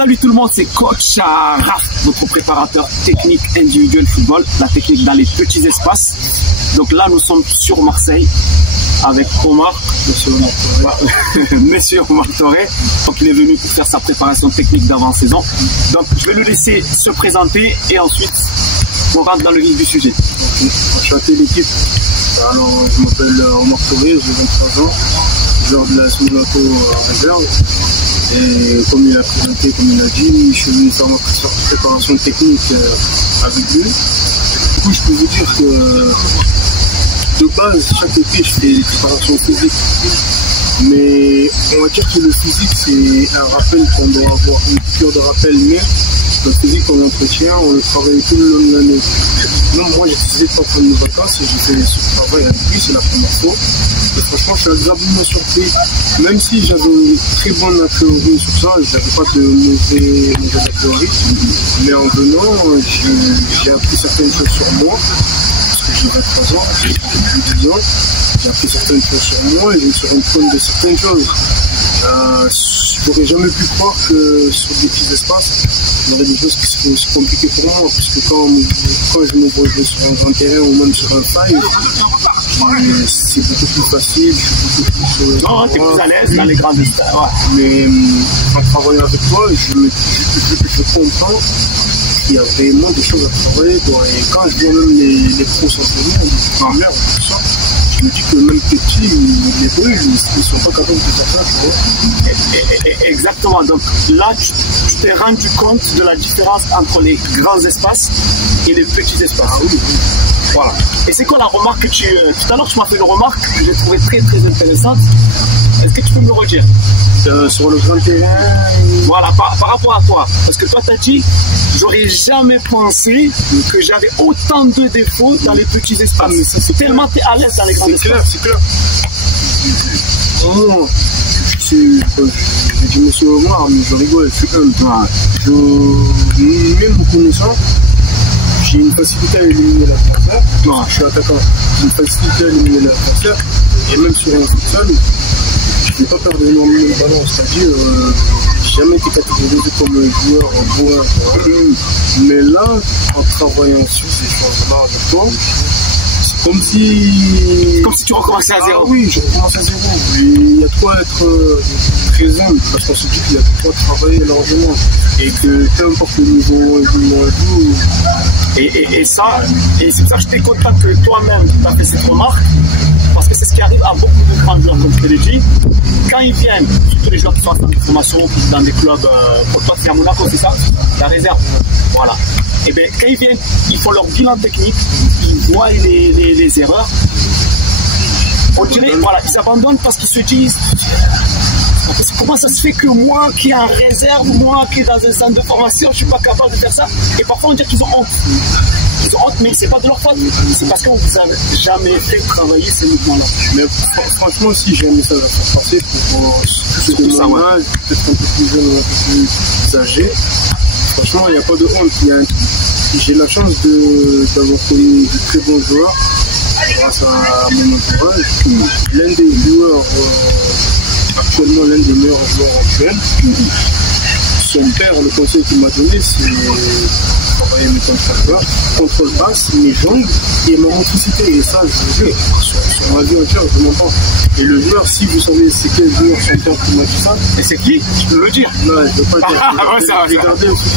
Salut tout le monde, c'est Coach Raph, votre préparateur technique individuel football, la technique dans les petits espaces. Donc là, nous sommes sur Marseille avec Omar, Monsieur Omar Torre. Donc il est venu pour faire sa préparation technique d'avant-saison. Donc je vais le laisser se présenter et ensuite on rentre dans le vif du sujet. Enchanté l'équipe. Alors je m'appelle Omar Torre, j'ai 23 ans, joueur de la Monaco en réserve. Et comme il a présenté, comme il a dit, je suis venu faire ma préparation technique avec lui. Du coup, je peux vous dire que de base, chaque été, je fais des préparations physiques. Mais on va dire que le physique, c'est un rappel qu'on doit avoir, une piqûre de rappel, mais le physique qu'on entretient, on le travaille tout le long de l'année. Non, moi j'ai décidé de prendre une vacances et j'ai fait ce travail avec lui, c'est la première fois. Et franchement, je suis agréablement surpris. Même si j'avais une très bonne a priori sur ça, je n'avais pas de mauvais a priori. Mais en venant, j'ai appris certaines choses sur moi. Parce que j'ai 23 ans, j'ai plus de 10 ans. J'ai appris certaines choses sur moi et je me suis rendu compte de certaines choses. Je n'aurais jamais pu croire que sur des petits espaces, il y aurait des choses qui seraient aussi compliquées pour moi, puisque quand je me vois sur un terrain ou même sur un faille, c'est beaucoup plus facile, je suis beaucoup plus... Non, tu es plus à l'aise dans les grandes espaces. Ouais. Mais en travaillant avec toi, je comprends qu'il y a vraiment des choses à travailler, quoi. Et quand je vois même les pros s'entraîner, ma mère, tout ça, je me dis que même les petits, les bruits, ils ne sont pas capables de faire ça, tu vois. Exactement. Donc là, tu t'es rendu compte de la différence entre les grands espaces et les petits espaces. Ah oui. Voilà. Et c'est quoi la remarque que tout à l'heure, tu m'as fait une remarque que j'ai trouvée très très intéressante. Est-ce que tu peux me redire? Sur le grand terrain. Voilà, par rapport à toi. Parce que toi, tu as dit, j'aurais jamais pensé que j'avais autant de défauts dans les petits espaces. Mais ça, c'est tellement tu es à l'aise dans les grands espaces. C'est clair. Moi, j'ai dit monsieur Omar, mais je rigole, je suis humble. Même me connaissant, j'ai une facilité à éliminer l'adversaire. Je suis attaquant, j'ai une facilité à éliminer l'adversaire. Et même sur un futsal, je n'ai pas peur d'énormément de ballon. C'est-à-dire, j'ai jamais été catégorisé comme un joueur bon. Mais là, en travaillant sur ces choses-là avec toi, c'est comme si tu recommençais à zéro. Ah oui, je recommence à zéro. Il y a de quoi être très humble, parce qu'on se dit qu'il y a de quoi travailler largement. Et que peu importe le niveau et ça, et c'est pour ça que j'étais content que toi-même tu as fait cette remarque, parce que c'est ce qui arrive à beaucoup de grands joueurs, comme je te l'ai dit. Quand ils viennent, surtout les joueurs qui sont en formation, dans des clubs, pour toi c'est à Monaco, c'est ça, la réserve, voilà. Et bien quand ils viennent, ils font leur bilan technique, ils voient les erreurs. On dirait, voilà, ils abandonnent parce qu'ils se disent, comment ça se fait que moi qui est en réserve, moi qui est dans un centre de formation, je ne suis pas capable de faire ça. Et parfois on dit qu'ils ont honte. Ils ont honte, mais c'est pas de leur faute. C'est parce qu'on vous a jamais fait travailler ces mouvements-là. Mais franchement, si j'ai un message à faire passer pour ceux de mon âge, peut-être un peu plus jeune ou un peu plus âgé, franchement, il n'y a pas de honte. J'ai la chance d'avoir connu de très bons joueurs grâce à mon entourage. L'un des joueurs, actuellement l'un des meilleurs joueurs actuels, son père, le conseil qu'il m'a donné, c'est travailler mes contrôle basse, mes jambes et ma motricité. Et ça, je le jure, sur ma vie entière, je m'entends. Et le joueur, si vous savez c'est quel joueur son père qui m'a dit ça, et c'est qui? Tu peux le dire? Non, je ne veux pas dire. Regardez un petit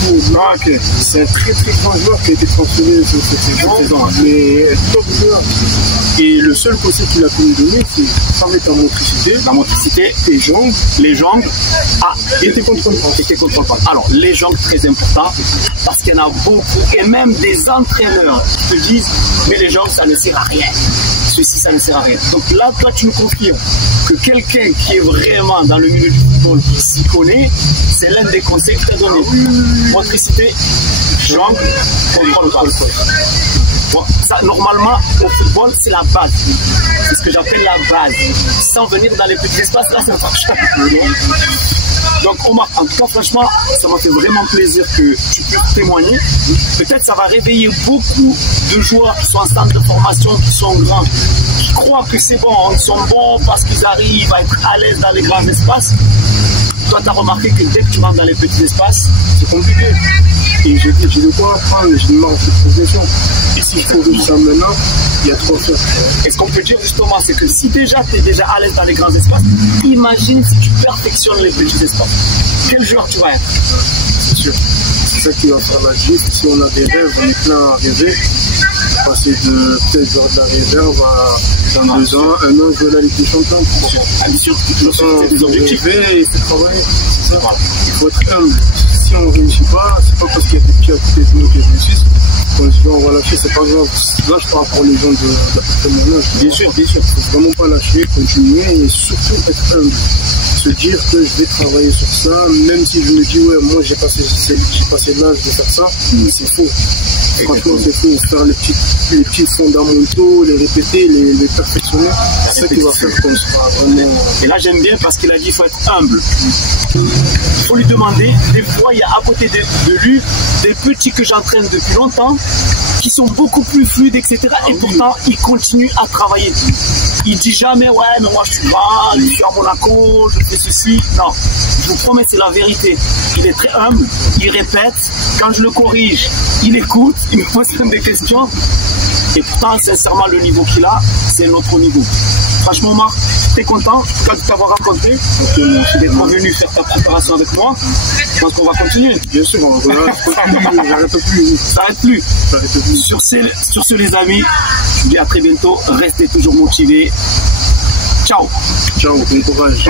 peu. C'est un très très grand joueur qui a été transféré sur cette saison. Mais top joueur. Et le seul conseil qu'il a pu me donner, c'est travailler ta motricité. La motricité, tes jambes, les jambes, et tes contrôles. Alors, les jambes, très important, parce qu'il y en a beaucoup, et même des entraîneurs qui te disent, mais les jambes, ça ne sert à rien. Ceci, ça ne sert à rien. Donc là, toi, tu nous confirmes que quelqu'un qui est vraiment dans le milieu du football, qui s'y connaît, c'est l'un des conseils qu'il t'a donné. Motricité, jambes, contrôle. Bon, ça, normalement, au football, c'est la base. C'est ce que j'appelle la base. Sans venir dans les petits espaces, là, c'est pas cher. Donc, Omar, en tout cas, franchement, ça m'a fait vraiment plaisir que tu puisses témoigner. Peut-être ça va réveiller beaucoup de joueurs qui sont en centre de formation, qui sont grands, qui croient que c'est bon, ils sont bons parce qu'ils arrivent à être à l'aise dans les grands espaces. toi, tu as remarqué que dès que tu rentres dans les petits espaces, c'est compliqué. Et j'ai de quoi apprendre, j'ai une marge de progression. Et si je corrige ça maintenant, il y a trop à faire. Et ce qu'on peut dire justement, c'est que si déjà tu es déjà à l'aise dans les grands espaces, imagine si tu perfectionnes les petits espaces. Quel joueur tu vas être? C'est sûr. C'est ça qui va faire la diff. Si on a des rêves, on est plein à rêver. Passer de peut-être joueur de la réserve à dans 2 ans, 1 an, jouer la Ligue des Champions. Bien sûr, toujours c'est des objectifs. Et c'est travailler. C'est ça. Voilà. Il faut être humble. Si on ne réussit pas, c'est pas parce qu'il y a des petits à côté de nous qui réussissent qu'on se dit on va lâcher, c'est pas grave. Là, je parle pour les gens de la personne. Bien sûr, bien sûr. Il ne faut vraiment pas lâcher, continuer et surtout être humble. Se dire que je vais travailler sur ça, même si je me dis ouais, moi j'ai passé l'âge de faire ça, c'est faux. Franchement, c'est faux. Faire les petits fondamentaux, les répéter, les perfectionner, c'est ça qui va faire qu'on sera vraiment. Et là, j'aime bien parce qu'il a dit qu'il faut être humble. Il faut lui demander, des fois, il y a à côté de lui des petits que j'entraîne depuis longtemps qui sont beaucoup plus fluides, etc. Et pourtant, il continue à travailler. Il dit jamais, ouais, mais moi je suis mal, je suis à Monaco, je fais ceci. Non, je vous promets, c'est la vérité. Il est très humble, il répète. Quand je le corrige, il écoute, il me pose même des questions. Et pourtant, sincèrement, le niveau qu'il a, c'est notre niveau. Franchement, Marc, t'es content de t'avoir rencontré, d'être venu faire ta préparation avec moi. Je pense qu'on va continuer. Bien sûr, on va continuer, j'arrête plus. Ça n'arrête plus. Sur ce, les amis, je vous dis à très bientôt. Restez toujours motivés. Ciao. Ciao, bon courage.